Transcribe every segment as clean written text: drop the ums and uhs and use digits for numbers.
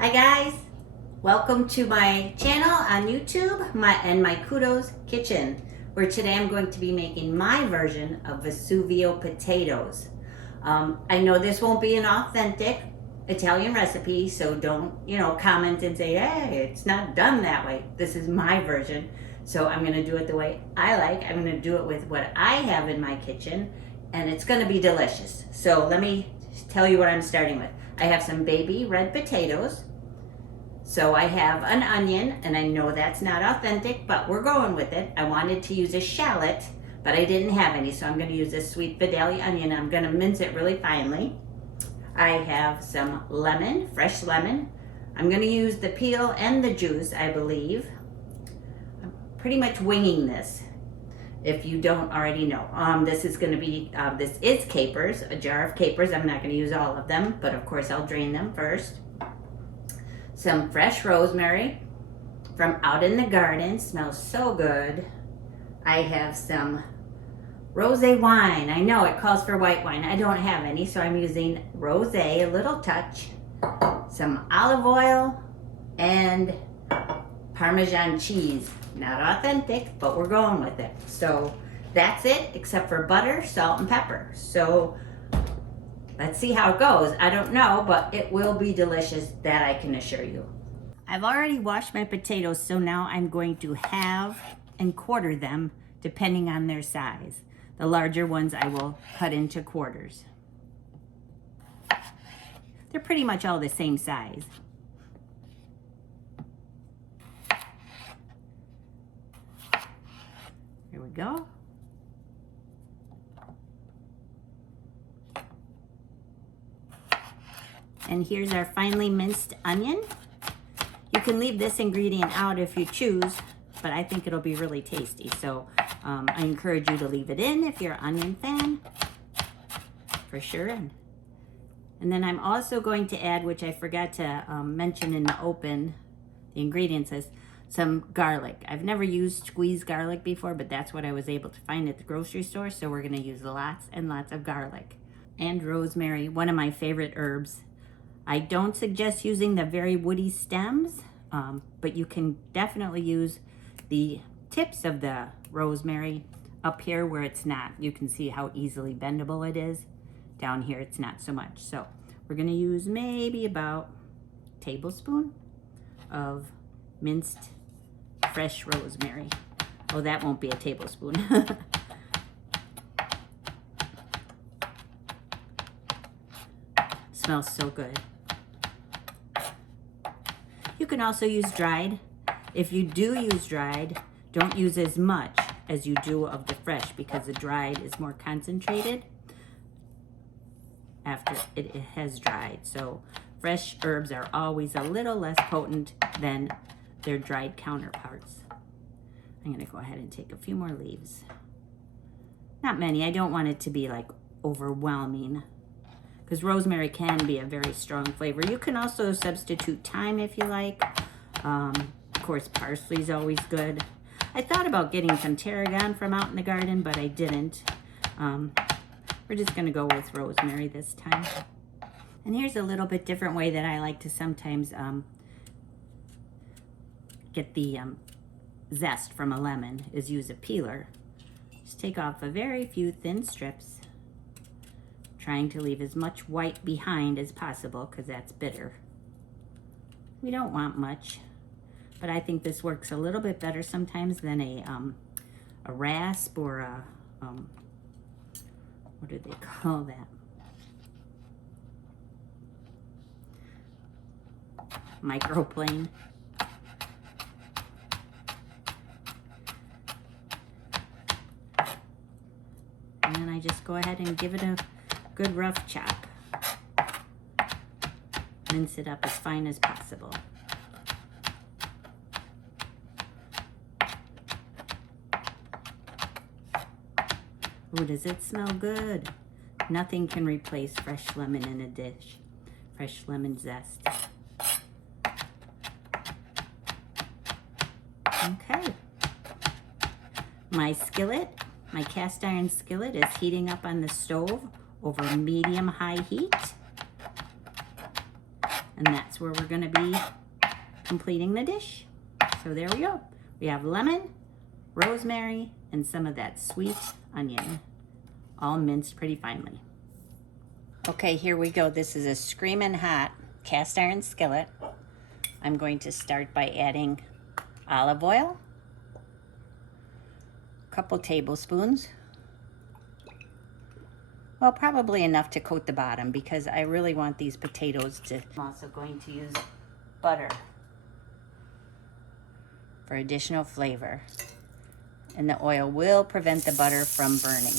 Hi guys, welcome to my channel on YouTube, my Kudos Kitchen, where today I'm going to be making my version of Vesuvio potatoes. I know this won't be an authentic Italian recipe, so don't, comment and say, hey, it's not done that way. This is my version, so I'm gonna do it the way I like. I'm gonna do it with what I have in my kitchen, and it's gonna be delicious. So let me tell you what I'm starting with. I have some baby red potatoes. So I have an onion, and I know that's not authentic, but we're going with it. I wanted to use a shallot, but I didn't have any, so I'm going to use this sweet Vidalia onion. I'm going to mince it really finely. I have some lemon, fresh lemon. I'm going to use the peel and the juice, I believe. I'm pretty much winging this, if you don't already know. This is going to be, this is capers, a jar of capers. I'm not going to use all of them, but of course I'll drain them first. Some fresh rosemary from out in the garden, smells so good. I have some rosé wine. I know it calls for white wine. I don't have any, so I'm using rosé, a little touch. Some olive oil and Parmesan cheese. Not authentic, but we're going with it. So that's it, except for butter, salt, and pepper. So let's see how it goes. I don't know, but it will be delicious, that I can assure you. I've already washed my potatoes, so now I'm going to halve and quarter them depending on their size. The larger ones I will cut into quarters. They're pretty much all the same size. Here we go. And here's our finely minced onion. You can leave this ingredient out if you choose, but I think it'll be really tasty. So I encourage you to leave it in if you're an onion fan, for sure. And then I'm also going to add, which I forgot to mention in the open, the ingredients is some garlic. I've never used squeezed garlic before, but that's what I was able to find at the grocery store. So we're gonna use lots and lots of garlic. And rosemary, one of my favorite herbs. I don't suggest using the very woody stems, but you can definitely use the tips of the rosemary up here where it's not. You can see how easily bendable it is. Down here, it's not so much. So we're gonna use maybe about a tablespoon of minced fresh rosemary. Oh, that won't be a tablespoon. Smells so good. You can also use dried. If you do use dried, don't use as much as you do of the fresh, because the dried is more concentrated after it has dried. So fresh herbs are always a little less potent than their dried counterparts. I'm gonna go ahead and take a few more leaves. Not many. I don't want it to be like overwhelming, because rosemary can be a very strong flavor. You can also substitute thyme if you like. Of course, parsley is always good. I thought about getting some tarragon from out in the garden, but I didn't. We're just gonna go with rosemary this time. And here's a little bit different way that I like to sometimes get the zest from a lemon, is use a peeler. Just take off a very few thin strips, trying to leave as much white behind as possible, because that's bitter. We don't want much, but I think this works a little bit better sometimes than a rasp or a, what do they call that? Microplane. And then I just go ahead and give it a good rough chop. Mince it up as fine as possible. Ooh, does it smell good? Nothing can replace fresh lemon in a dish. Fresh lemon zest. Okay. My skillet, my cast iron skillet, is heating up on the stove over medium-high heat. And that's where we're gonna be completing the dish. So there we go. We have lemon, rosemary, and some of that sweet onion, all minced pretty finely. Okay, here we go. This is a screaming hot cast iron skillet. I'm going to start by adding olive oil, a couple tablespoons. Well, probably enough to coat the bottom because I really want these potatoes to... I'm also going to use butter for additional flavor. And the oil will prevent the butter from burning.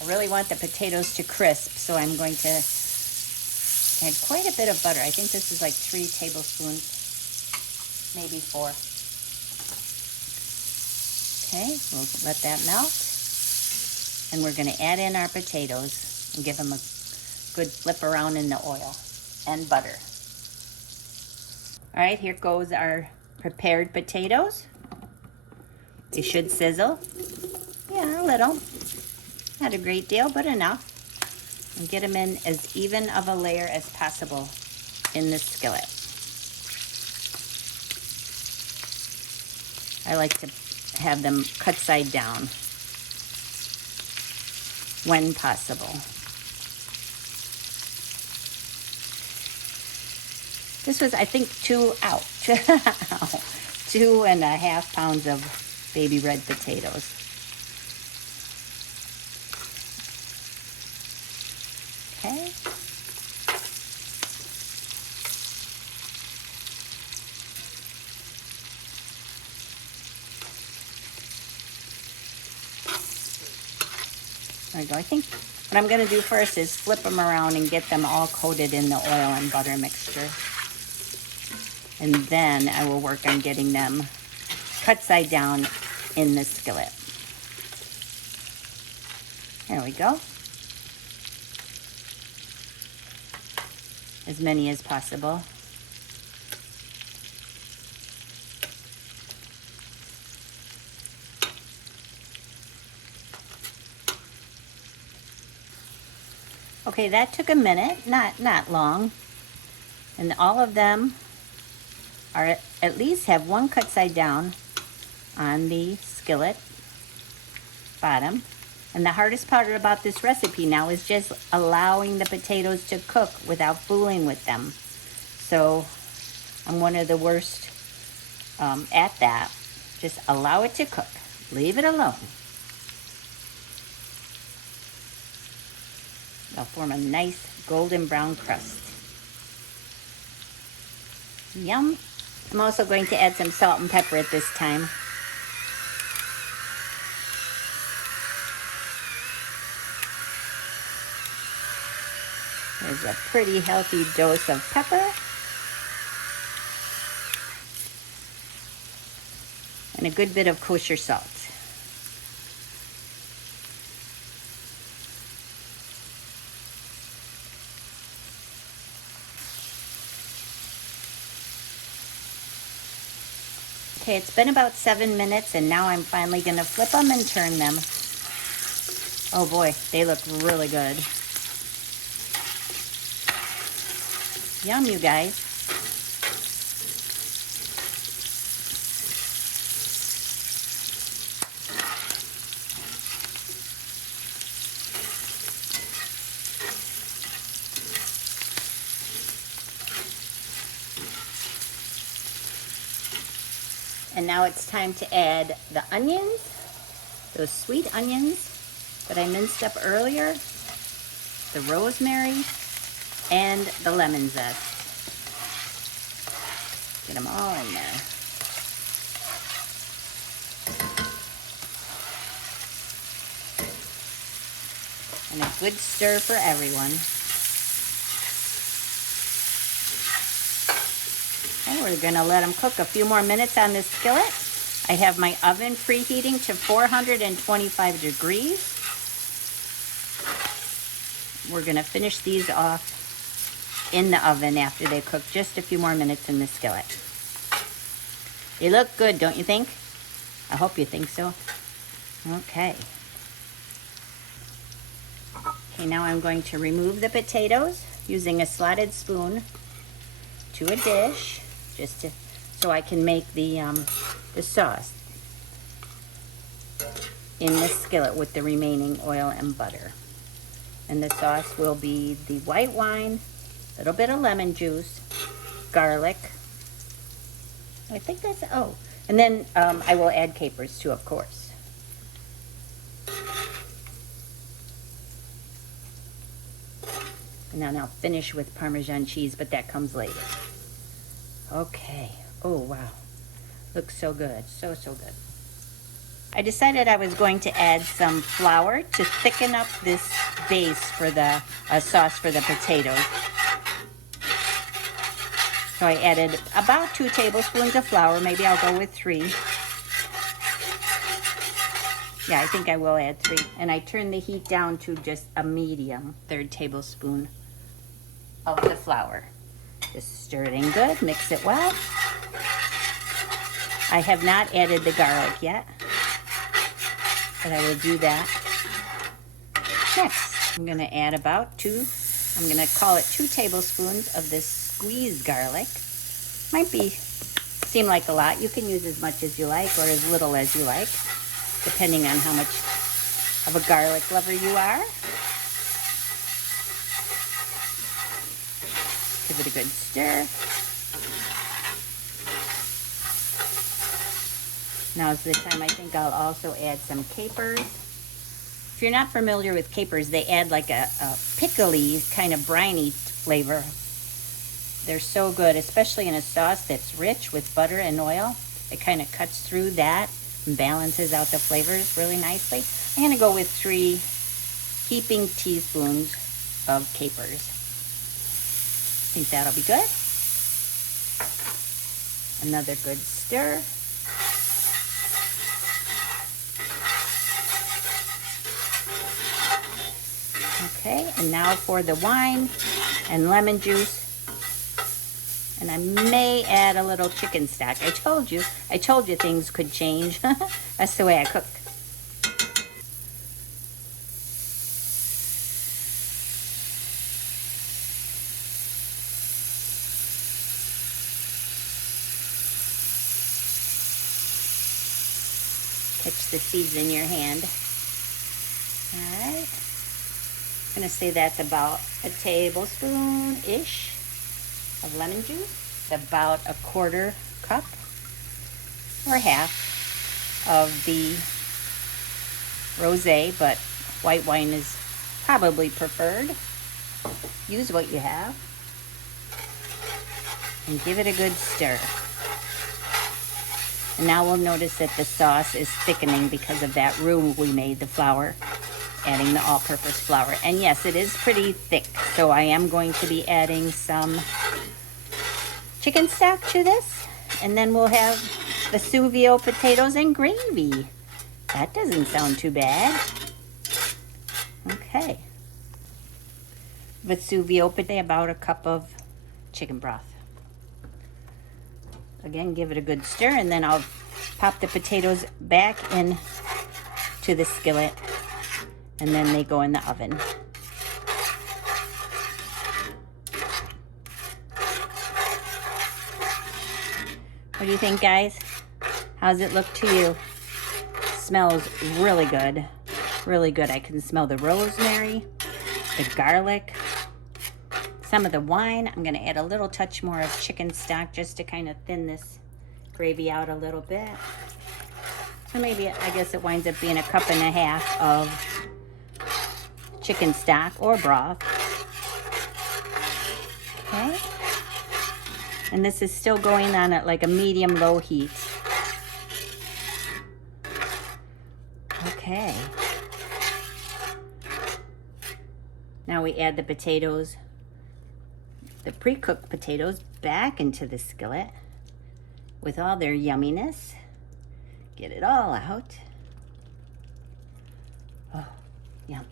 I really want the potatoes to crisp, so I'm going to add quite a bit of butter. I think this is like 3 tablespoons, maybe 4. Okay, we'll let that melt. And we're gonna add in our potatoes and give them a good flip around in the oil and butter. All right, here goes our prepared potatoes. They should sizzle. Yeah, a little. Not a great deal, but enough. And get them in as even of a layer as possible in the skillet. I like to have them cut side down when possible. This was, I think, 2.5 pounds of baby red potatoes. Okay. There we go. I think what I'm going to do first is flip them around and get them all coated in the oil and butter mixture. And then I will work on getting them cut side down in the skillet. There we go. As many as possible. Okay, that took a minute, not long. And all of them are at least have one cut side down on the skillet bottom. And the hardest part about this recipe now is just allowing the potatoes to cook without fooling with them. So I'm one of the worst at that. Just allow it to cook. Leave it alone. They'll form a nice golden brown crust. Yum. I'm also going to add some salt and pepper at this time. There's a pretty healthy dose of pepper. And a good bit of kosher salt. Okay, it's been about 7 minutes and now I'm finally gonna flip them and turn them. Oh boy, they look really good. Yum, you guys. And now it's time to add the onions, those sweet onions that I minced up earlier, the rosemary, and the lemon zest. Get them all in there. And a good stir for everyone. Okay, we're gonna let them cook a few more minutes on this skillet. I have my oven preheating to 425 degrees. We're gonna finish these off in the oven after they cook just a few more minutes in the skillet. They look good, don't you think? I hope you think so. Okay. Okay, now I'm going to remove the potatoes using a slotted spoon to a dish, so I can make the sauce in the skillet with the remaining oil and butter. And the sauce will be the white wine, a little bit of lemon juice, garlic. I think that's, and then I will add capers too, of course. And then I'll finish with Parmesan cheese, but that comes later. Okay. Oh, wow. Looks so good. So, so good. I decided I was going to add some flour to thicken up this base for the sauce for the potatoes. So I added about 2 tablespoons of flour. Maybe I'll go with 3. Yeah, I think I will add 3. And I turned the heat down to just a medium 1/3 tablespoon of the flour. Just stir it in good, mix it well. I have not added the garlic yet, but I will do that next. I'm gonna add about 2, I'm gonna call it 2 tablespoons of this squeezed garlic. Might seem like a lot. You can use as much as you like or as little as you like, depending on how much of a garlic lover you are. Give it a good stir. Now's the time I think I'll also add some capers. If you're not familiar with capers, they add like a pickly kind of briny flavor. They're so good, especially in a sauce that's rich with butter and oil. It kind of cuts through that and balances out the flavors really nicely. I'm gonna go with 3 heaping teaspoons of capers. I think that'll be good. Another good stir. Okay, and now for the wine and lemon juice. And I may add a little chicken stock. I told you things could change. That's the way I cook. Catch the seeds in your hand. All right. I'm gonna say that's about a tablespoon-ish of lemon juice, about a 1/4 cup or half of the rosé, but white wine is probably preferred. Use what you have and give it a good stir. And now we'll notice that the sauce is thickening because of that roux we made, the flour, adding the all-purpose flour. And yes, it is pretty thick, so I am going to be adding some chicken stock to this, and then we'll have VESUVIO potatoes and gravy. That doesn't sound too bad. Okay. VESUVIO potato, about a cup of chicken broth. Again, give it a good stir, and then I'll pop the potatoes back in to the skillet, and then they go in the oven. What do you think, guys? How's it look to you? Smells really good. Really good. I can smell the rosemary, the garlic, some of the wine. I'm going to add a little touch more of chicken stock just to kind of thin this gravy out a little bit. So maybe, I guess it winds up being a 1.5 cups of chicken stock or broth. Okay. And this is still going on at like a medium-low heat. Okay. Now we add the potatoes, the pre-cooked potatoes, back into the skillet with all their yumminess. Get it all out. Oh, yum.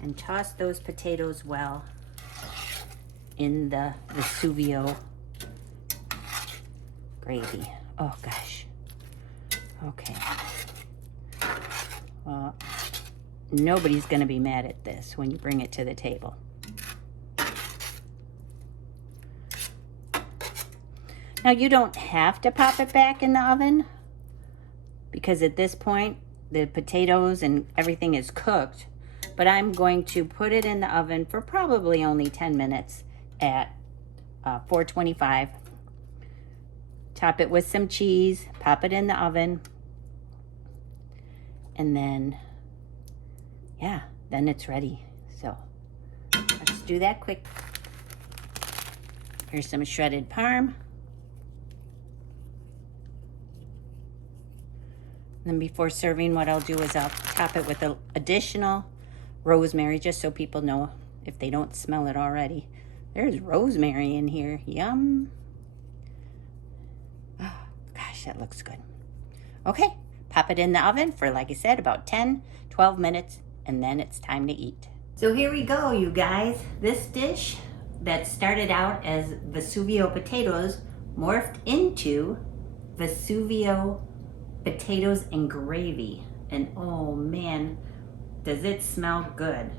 And toss those potatoes well in the VESUVIO gravy. Oh gosh. Okay. Well, nobody's going to be mad at this when you bring it to the table. Now you don't have to pop it back in the oven because at this point the potatoes and everything is cooked, but I'm going to put it in the oven for probably only 10 minutes at 425. Top it with some cheese, pop it in the oven, and then, yeah, then it's ready. So let's do that quick. Here's some shredded parm. Then before serving, what I'll do is I'll top it with an additional rosemary, just so people know if they don't smell it already. There's rosemary in here. Yum. Oh, gosh, that looks good. Okay, pop it in the oven for, like I said, about 10-12 minutes, and then it's time to eat. So here we go, you guys. This dish that started out as VESUVIO potatoes morphed into VESUVIO potatoes and gravy, and oh man, does it smell good.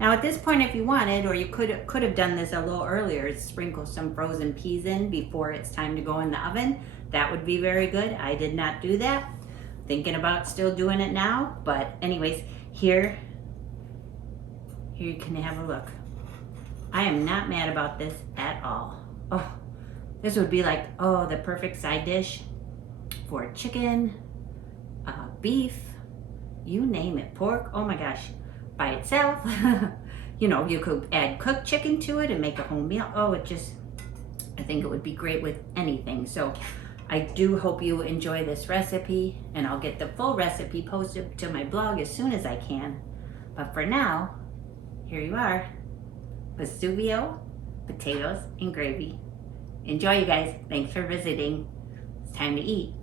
Now at this point, if you wanted, or you could have done this a little earlier, sprinkle some frozen peas in before it's time to go in the oven. That would be very good. I did not do that. Thinking about still doing it now, but anyways, here you can have a look. I am not mad about this at all. Oh, this would be like, oh, the perfect side dish for chicken, beef, you name it, pork, oh my gosh, by itself. You know, you could add cooked chicken to it and make a whole meal. Oh, I think it would be great with anything. So I do hope you enjoy this recipe, and I'll get the full recipe posted to my blog as soon as I can. But for now, here you are, VESUVIO potatoes and gravy. Enjoy, you guys. Thanks for visiting. It's time to eat.